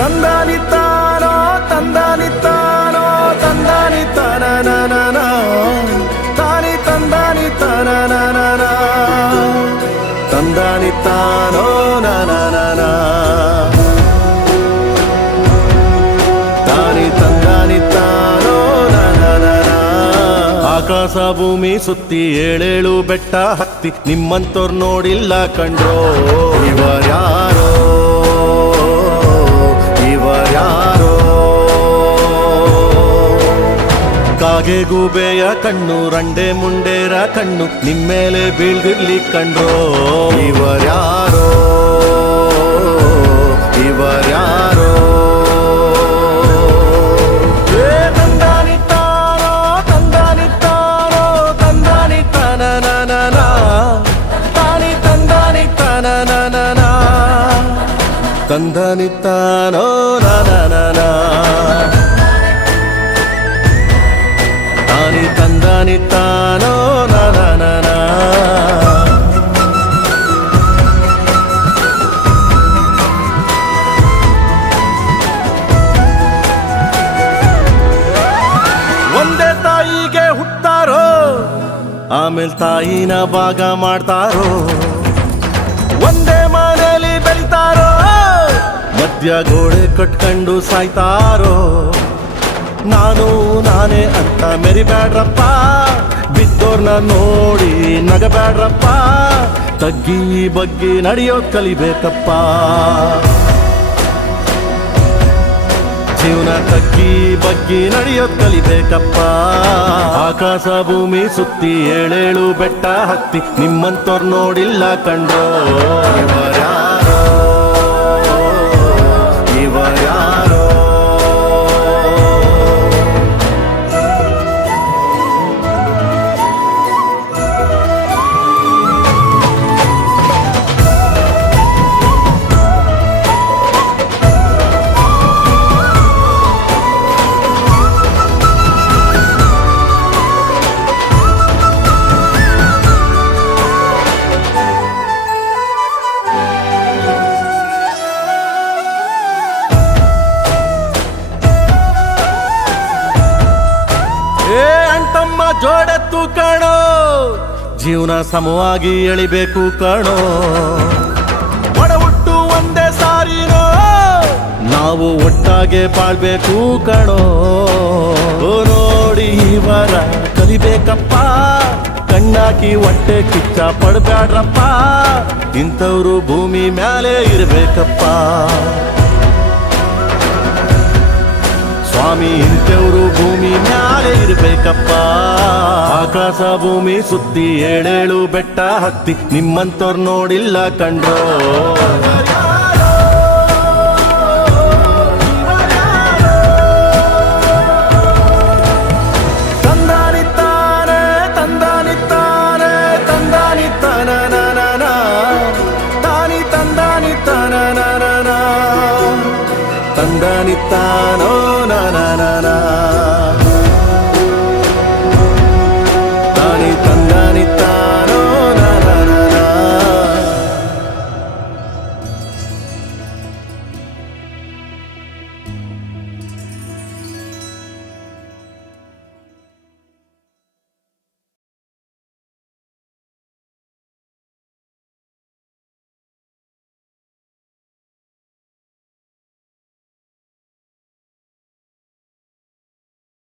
ತಂದಾನಿತ್ತಾನೋ ತಂದಾನಿತ್ತಾನೋ ತಂದಾನಿ ತನನನನ ತಾನಿ ತಂದಾನಿ ತನನನನ ತಂದಾನಿತ್ತಾನೋ ಆಕಾಶ ಭೂಮಿ ಸುತ್ತಿ ಏಳೇಳು ಬೆಟ್ಟ ಹತ್ತಿ ನಿಮ್ಮಂತೋರ್ ನೋಡಿಲ್ಲ ಕಂಡ್ರೋ. ಇವರ್ಯಾರೋ ಇವರ್ಯಾರೋ ಕಾಗೆ ಗೂಬೆಯ ಕಣ್ಣು, ರಂಡೆ ಮುಂಡೇರ ಕಣ್ಣು, ನಿಮ್ಮೇಲೆ ಬೀಳ್ದಿರ್ಲಿ ಕಂಡ್ರೋ. ಇವರ್ಯಾರೋ ಇವರ್ಯಾರೋ ತಂದನಿತ್ತಾನೋ ನಾನ ನಾನಿ ತಂದನಿತ್ತಾನೋ ನಾನ ಒಂದೇ ತಾಯಿಗೆ ಹುಟ್ಟಾರೋ ಆಮೇಲೆ ತಾಯಿನ ಭಾಗ ಮಾಡ್ತಾರೋ. ಮಧ್ಯ ಗೋಡೆ ಕಟ್ಕಂಡು ಸಾಯ್ತಾರೋ? ನಾನು ನಾನೇ ಅಂತ ಮೆರಿಬ್ಯಾಡ್ರಪ್ಪ. ಬಿದ್ದೋರ್ನ ನೋಡಿ ನಗಬ್ಯಾಡ್ರಪ್ಪ. ತಗ್ಗಿ ಬಗ್ಗಿ ನಡೆಯೋ ಕಲಿಬೇಕಪ್ಪ. ಜೀವನ ತಗ್ಗಿ ಬಗ್ಗಿ ನಡೆಯೋದ್ ಕಲಿಬೇಕಪ್ಪ. ಆಕಾಶ ಭೂಮಿ ಸುತ್ತಿ ಏಳೇಳು ಬೆಟ್ಟ ಹತ್ತಿ ನಿಮ್ಮಂತೋರ್ ನೋಡಿಲ್ಲ ಕಂಡ್ರೋ. ಜೀವನ ಸಮವಾಗಿ ಎಳಿಬೇಕು ಕಣೋ. ಒಡ ಹುಟ್ಟು ಒಂದೇ ಸಾರಿನೋ. ನಾವು ಒಟ್ಟಾಗೆ ಬಾಳ್ಬೇಕು ಕಣೋ. ನೋಡಿ ಇವರ ಕಲಿಬೇಕಪ್ಪ. ಕಣ್ಣಾಕಿ ಹೊಟ್ಟೆ ಕಿಚ್ಚ ಪಡ್ಬ್ಯಾಡ್ರಪ್ಪ. ಇಂಥವ್ರು ಭೂಮಿ ಮ್ಯಾಲೆ ಇರ್ಬೇಕಪ್ಪ. ಸ್ವಾಮಿ, ಇಂಥವ್ರು ಭೂಮಿ ಮ್ಯಾಲೆ ಇರ್ಬೇಕಪ್ಪ. ಆಕಾಶ ಭೂಮಿ ಸುತ್ತಿ ಏಳೇಳು ಬೆಟ್ಟ ಹತ್ತಿ ನಿಮ್ಮಂತವ್ರು ನೋಡಿಲ್ಲ ಕಂಡ್ರೋ ತಂದಾನಿತ್ತಾನೆ ತಂದಾನಿತ್ತಾನೆ, ತಂದಾನಿತ್ತಾನ ತಾನಿ ತಂದಾನಿತ್ತಾನ ತಂದಾನಿತ್ತ